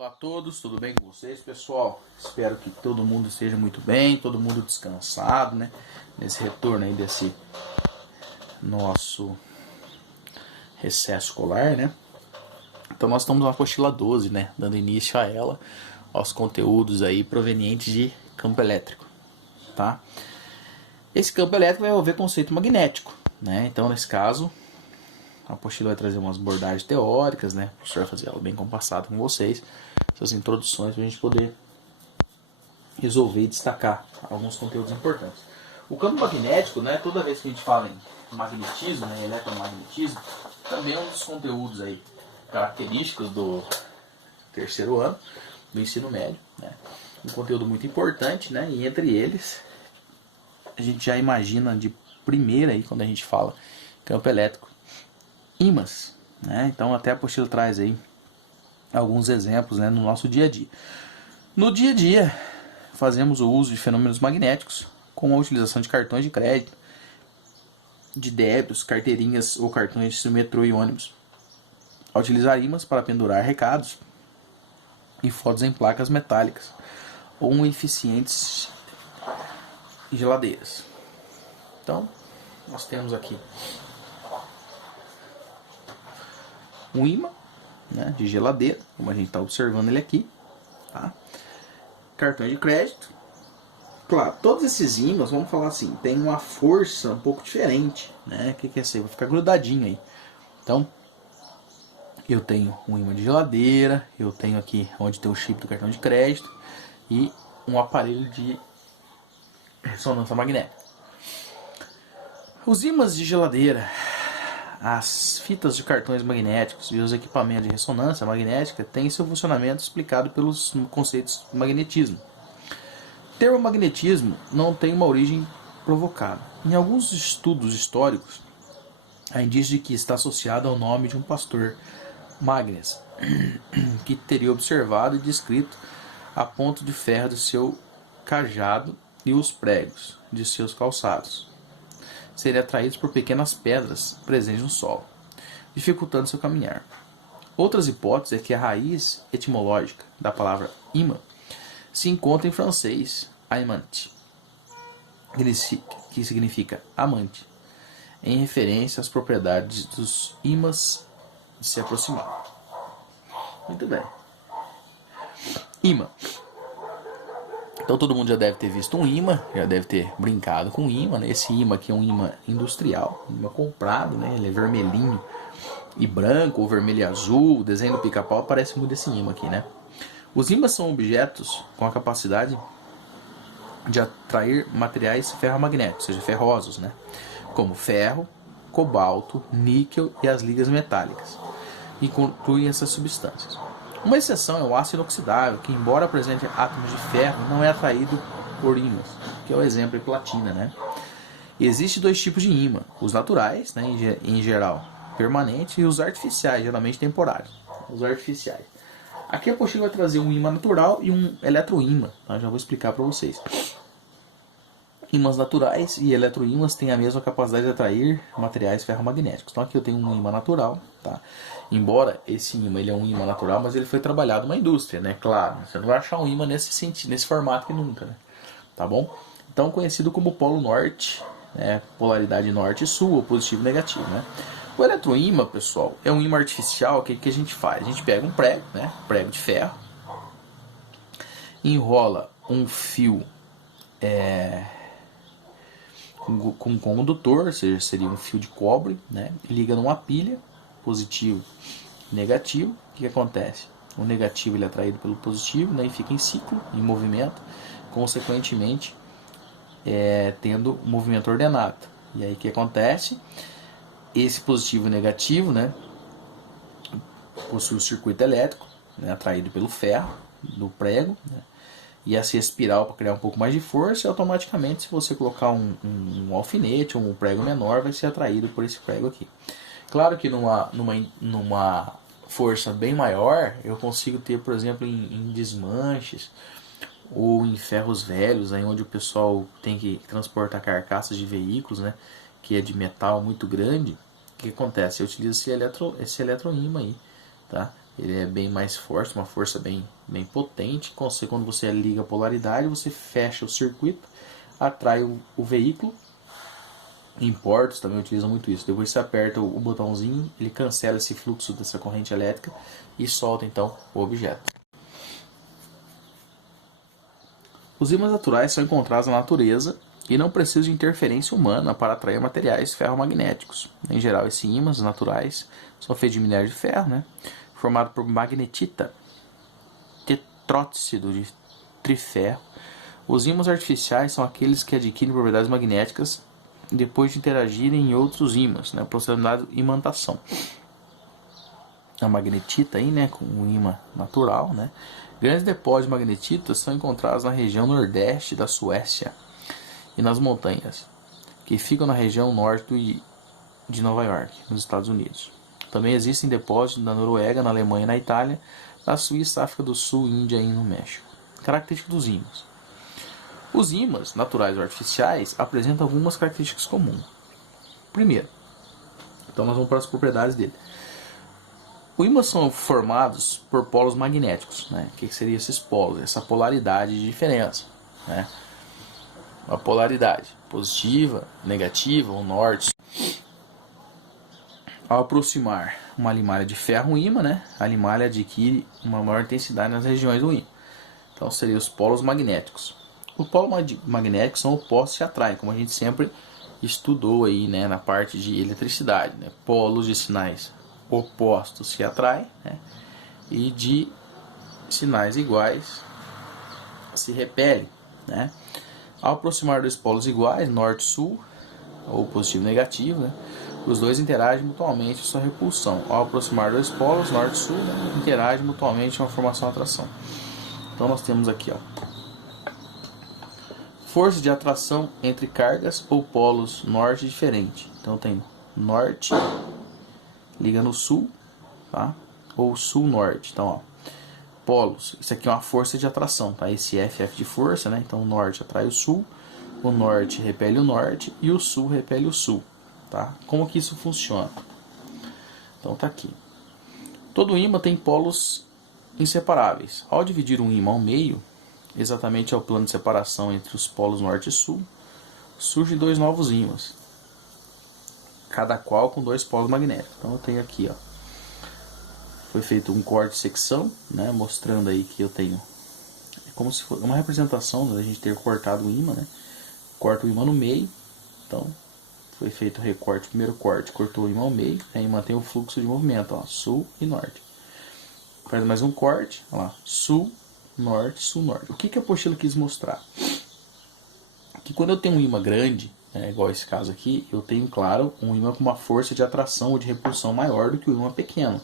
Olá a todos, tudo bem com vocês, pessoal? Espero que todo mundo esteja muito bem, todo mundo descansado, né? Nesse retorno aí desse nosso recesso escolar, né? Então nós estamos na apostila 12, né? Dando início a ela, aos conteúdos aí provenientes de campo elétrico, tá? Esse campo elétrico vai envolver conceito magnético, né? Então nesse caso, a apostila vai trazer umas abordagens teóricas, né? O professor vai fazer ela bem compassada com vocês, essas introduções para a gente poder resolver e destacar alguns conteúdos importantes. O campo magnético, né? Toda vez que a gente fala em magnetismo, né? Eletromagnetismo, também é um dos conteúdos aí característicos do terceiro ano do ensino médio, né? Um conteúdo muito importante, né? E entre eles, a gente já imagina de primeira aí quando a gente fala campo elétrico, ímãs, né? Então até a apostila traz aí alguns exemplos, né, no nosso dia a dia. No dia a dia, fazemos o uso de fenômenos magnéticos com a utilização de cartões de crédito, de débitos, carteirinhas ou cartões de metrô e ônibus. A utilizar ímãs para pendurar recados e fotos em placas metálicas ou eficientes geladeiras. Então, nós temos aqui um ímã, né, de geladeira, como a gente está observando ele aqui, tá? Cartão de crédito. Claro, todos esses ímãs, vamos falar assim, tem uma força um pouco diferente, né? O que é isso? Vai ficar grudadinho aí. Então, eu tenho um ímã de geladeira, eu tenho aqui onde tem o chip do cartão de crédito e um aparelho de ressonância magnética. Os ímãs de geladeira, as fitas de cartões magnéticos e os equipamentos de ressonância magnética têm seu funcionamento explicado pelos conceitos de magnetismo. O termo magnetismo não tem uma origem provocada. Em alguns estudos históricos, há indícios de que está associado ao nome de um pastor, Magnes, que teria observado e descrito a ponta de ferro do seu cajado e os pregos de seus calçados seriam atraídos por pequenas pedras presentes no solo, dificultando seu caminhar. Outras hipóteses é que a raiz etimológica da palavra imã se encontra em francês aimant, que significa amante, em referência às propriedades dos ímãs de se aproximar. Muito bem. Ímã. Então todo mundo já deve ter visto um ímã, já deve ter brincado com um ímã, né? Esse ímã aqui é um ímã industrial, um ímã comprado, né? Ele é vermelhinho e branco, ou vermelho e azul, o desenho do pica-pau parece muito esse ímã aqui, né? Os ímãs são objetos com a capacidade de atrair materiais ferromagnéticos, ou seja, ferrosos, né? Como ferro, cobalto, níquel e as ligas metálicas, e incluem essas substâncias. Uma exceção é o aço inoxidável, que embora apresente átomos de ferro, não é atraído por ímãs, que é o exemplo de platina, né? Existem dois tipos de ímã, os naturais, né, em geral permanentes, e os artificiais, geralmente temporários. Os artificiais. Aqui a apostila vai trazer um ímã natural e um eletroímã, tá? Já vou explicar para vocês. Ímãs naturais e eletroímãs têm a mesma capacidade de atrair materiais ferromagnéticos. Então aqui eu tenho um ímã natural, tá? Embora esse ímã ele é um ímã natural, mas ele foi trabalhado numa indústria, né? Claro, você não vai achar um ímã nesse sentido, nesse formato que nunca, né? Tá bom? Então conhecido como polo norte, né? Polaridade norte e sul, ou positivo e negativo, né? O eletroímã, pessoal, é um ímã artificial. O que a gente faz? A gente pega um prego, né? Prego de ferro, enrola um fio com um condutor, ou seja, seria um fio de cobre, né? Liga numa pilha, positivo e negativo. O que acontece? O negativo ele é atraído pelo positivo, né? E fica em ciclo, em movimento, consequentemente tendo um movimento ordenado. E aí o que acontece? Esse positivo e negativo, né, possui o circuito elétrico, né, atraído pelo ferro do prego, né? E essa espiral para criar um pouco mais de força, e automaticamente, se você colocar um alfinete ou um prego menor, vai ser atraído por esse prego aqui. Claro que numa força bem maior, eu consigo ter, por exemplo, em desmanches ou em ferros velhos, aí onde o pessoal tem que transportar carcaças de veículos, né, que é de metal muito grande. O que acontece? Eu utilizo esse eletroímã aí, tá? Ele é bem mais forte, uma força bem potente. Quando você liga a polaridade, você fecha o circuito, atrai o veículo. Em portos também utilizam muito isso. Depois você aperta o botãozinho, ele cancela esse fluxo dessa corrente elétrica e solta então o objeto. Os ímãs naturais são encontrados na natureza e não precisam de interferência humana para atrair materiais ferromagnéticos. Em geral, esses ímãs naturais são feitos de minério de ferro, né? Formado por magnetita, tetróxido de triferro. Os ímãs artificiais são aqueles que adquirem propriedades magnéticas depois de interagirem em outros ímãs, né? Procedimento de imantação. A magnetita aí, né, com um ímã natural, né? Grandes depósitos de magnetita são encontrados na região nordeste da Suécia e nas montanhas, que ficam na região norte de Nova York, nos Estados Unidos. Também existem depósitos na Noruega, na Alemanha e na Itália, na Suíça, África do Sul, Índia e no México. Características dos ímãs. Os ímãs naturais ou artificiais apresentam algumas características comuns. Primeiro, então nós vamos para as propriedades dele. Os ímãs são formados por polos magnéticos, né? O que seriam esses polos? Essa polaridade de diferença, né? Uma polaridade positiva, negativa, ou norte. Ao aproximar uma limalha de ferro um ímã, né? A limalha adquire uma maior intensidade nas regiões do ímã. Então seriam os polos magnéticos. Os polos magnéticos são opostos e se atraem, como a gente sempre estudou aí, né, na parte de eletricidade, né? Polos de sinais opostos se atraem, né? E de sinais iguais se repelem, né? Ao aproximar dois polos iguais, norte e sul, ou positivo e negativo, né? Os dois interagem mutuamente em sua repulsão. Ao aproximar dois polos, norte e sul, né, interagem mutuamente em uma formação e atração. Então nós temos aqui, ó, força de atração entre cargas ou polos norte diferente. Então tem norte liga no sul, tá? Ou sul-norte. Então, ó, polos. Isso aqui é uma força de atração, tá? Esse F de força, né? Então o norte atrai o sul, o norte repele o norte e o sul repele o sul, tá? Como que isso funciona? Então tá aqui. Todo ímã tem polos inseparáveis. Ao dividir um ímã ao meio, exatamente ao plano de separação entre os polos norte e sul, surgem dois novos ímãs, cada qual com dois polos magnéticos. Então eu tenho aqui, ó, foi feito um corte de secção, né, mostrando aí que eu tenho, é como se fosse uma representação da gente ter cortado o ímã, né? Corta o ímã no meio, então foi feito o recorte, primeiro corte, cortou o ímã ao meio, aí mantém o fluxo de movimento, ó, sul e norte. Faz mais um corte, ó lá, sul, norte. O que a apostila quis mostrar? Que quando eu tenho um ímã grande, né, igual esse caso aqui, eu tenho, claro, um ímã com uma força de atração ou de repulsão maior do que o ímã pequeno.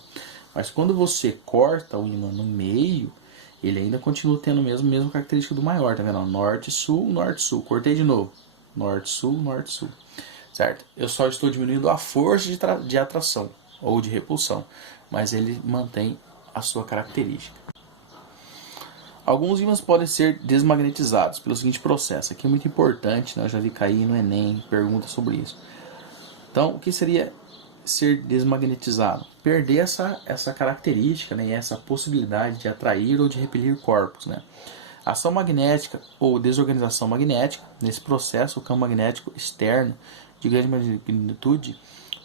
Mas quando você corta o ímã no meio, ele ainda continua tendo a mesma característica do maior, tá vendo? Norte-sul, norte-sul. Cortei de novo. Norte-sul, norte-sul. Certo? Eu só estou diminuindo a força de atração ou de repulsão, mas ele mantém a sua característica. Alguns ímãs podem ser desmagnetizados pelo seguinte processo. Aqui é muito importante, né? Eu já vi cair no Enem, pergunta sobre isso. Então, o que seria ser desmagnetizado? Perder essa característica, né? E essa possibilidade de atrair ou de repelir corpos, né? Ação magnética ou desorganização magnética. Nesse processo, o campo magnético externo de grande magnitude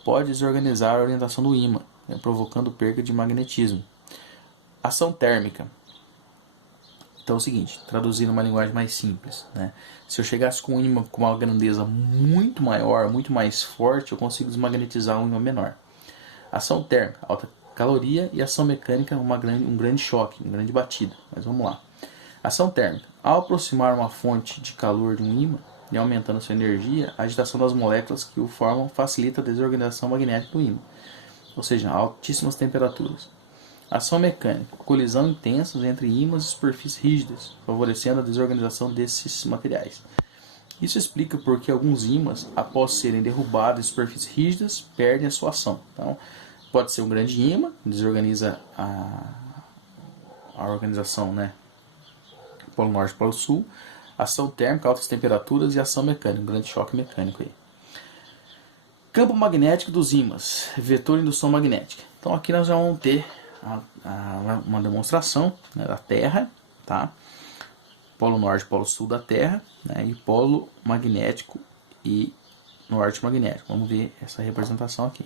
pode desorganizar a orientação do ímã, né? Provocando perda de magnetismo. Ação térmica. Então é o seguinte, traduzindo uma linguagem mais simples, né? Se eu chegasse com um ímã com uma grandeza muito maior, muito mais forte, eu consigo desmagnetizar um ímã menor. Ação térmica, alta caloria, e ação mecânica, um grande choque, uma grande batida. Mas vamos lá. Ação térmica. Ao aproximar uma fonte de calor de um ímã e aumentando sua energia, a agitação das moléculas que o formam facilita a desorganização magnética do ímã, ou seja, altíssimas temperaturas. Ação mecânica, colisão intensas entre ímãs e superfícies rígidas, favorecendo a desorganização desses materiais. Isso explica por que alguns ímãs, após serem derrubados em superfícies rígidas, perdem a sua ação. Então, pode ser um grande ímã, desorganiza a organização, né? Polo norte e polo sul. Ação térmica, altas temperaturas, e ação mecânica, um grande choque mecânico aí. Campo magnético dos ímãs, vetor e indução magnética. Então aqui nós já vamos ter uma demonstração, né, da Terra, tá? Polo norte, polo sul da Terra, né, e polo magnético e norte magnético. Vamos ver essa representação aqui.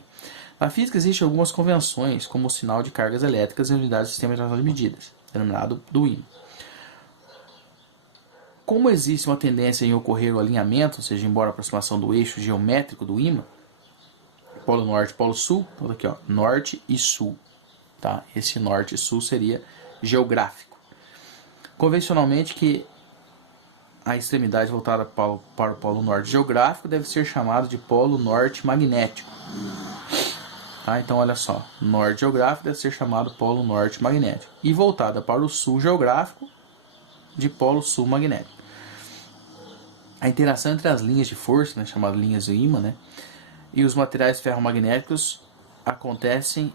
Na física existem algumas convenções, como o sinal de cargas elétricas em unidades de sistema internacional de medidas, denominado do ímã. Como existe uma tendência em ocorrer o alinhamento, ou seja, embora a aproximação do eixo geométrico do ímã, polo norte, polo sul, então aqui ó, norte e sul, tá? Esse norte e sul seria geográfico. Convencionalmente que a extremidade voltada para o polo norte geográfico deve ser chamado de polo norte magnético. Tá? Então olha só, norte geográfico deve ser chamado polo norte magnético. E voltada para o sul geográfico, de polo sul magnético. A interação entre as linhas de força, né, chamadas linhas de ímã, né, e os materiais ferromagnéticos acontecem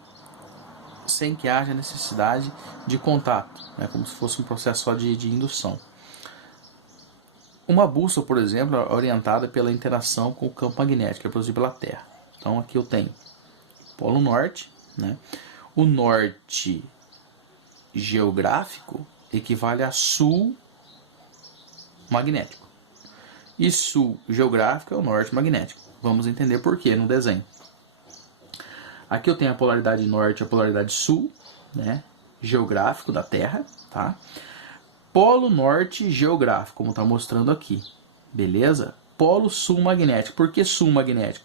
sem que haja necessidade de contato, né, como se fosse um processo só de indução. Uma bússola, por exemplo, é orientada pela interação com o campo magnético, que é produzido pela Terra. Então aqui eu tenho polo norte, né, o norte geográfico equivale a sul magnético. E sul geográfico é o norte magnético. Vamos entender por quê no desenho. Aqui eu tenho a polaridade norte e a polaridade sul, né, geográfico da Terra, tá? Polo norte geográfico, como está mostrando aqui, beleza? Polo sul magnético. Por que sul magnético?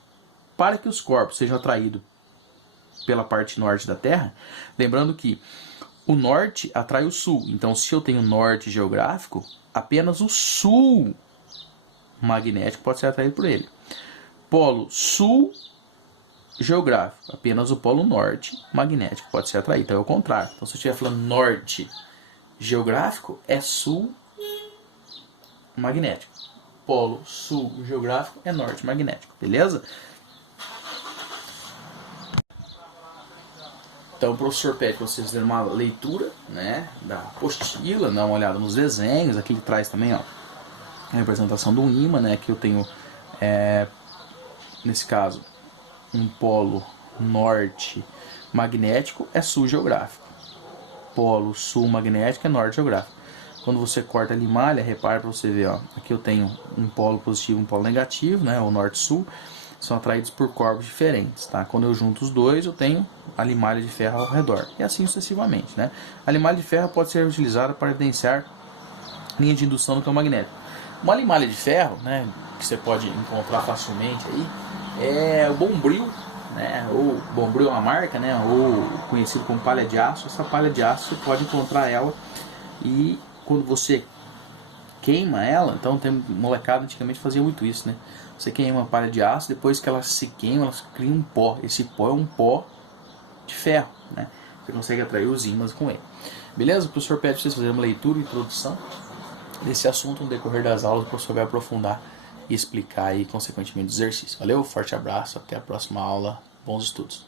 Para que os corpos sejam atraídos pela parte norte da Terra, lembrando que o norte atrai o sul. Então, se eu tenho norte geográfico, apenas o sul magnético pode ser atraído por ele. Polo sul geográfico, apenas o polo norte magnético pode ser atraído. Então é o contrário. Então, se eu estiver falando norte geográfico, é sul magnético. Polo sul geográfico é norte magnético. Beleza? Então o professor pede para vocês fazerem uma leitura, né, da apostila, dar uma olhada nos desenhos. Aqui ele traz também, ó, a representação do ímã, né, que eu tenho, nesse caso, um polo norte magnético é sul geográfico. Polo sul magnético é norte geográfico. Quando você corta a limalha, repare para você ver, ó, aqui eu tenho um polo positivo e um polo negativo, né, o norte-sul, são atraídos por corpos diferentes, tá? Quando eu junto os dois, eu tenho a limalha de ferro ao redor, e assim sucessivamente, né? A limalha de ferro pode ser utilizada para evidenciar linha de indução no campo magnético. Uma limalha de ferro, né, que você pode encontrar facilmente aí, é o bombril, né? Ou bombril é uma marca, né? Ou conhecido como palha de aço. Essa palha de aço você pode encontrar ela, e quando você queima ela, então tem molecada antigamente fazia muito isso, né? Você queima uma palha de aço, depois que ela se queima, ela cria um pó. Esse pó é um pó de ferro, né? Você consegue atrair os ímãs com ele. Beleza? O professor pede para vocês fazerem uma leitura e introdução desse assunto. No decorrer das aulas, o professor vai aprofundar e explicar aí, consequentemente, os exercícios. Valeu? Forte abraço, até a próxima aula. Bons estudos.